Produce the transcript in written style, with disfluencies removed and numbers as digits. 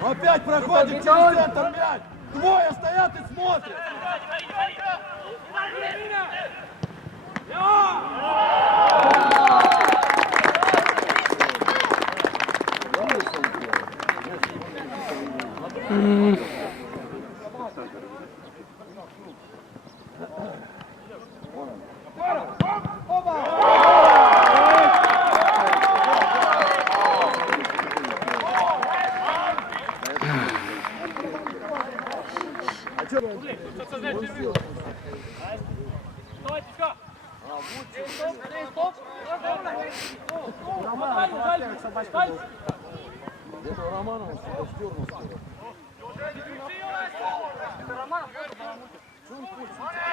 Опять проходит через центр мяч. Двое стоят и смотрят. Где-то Романов сюда стернул скоро. Что он хочет?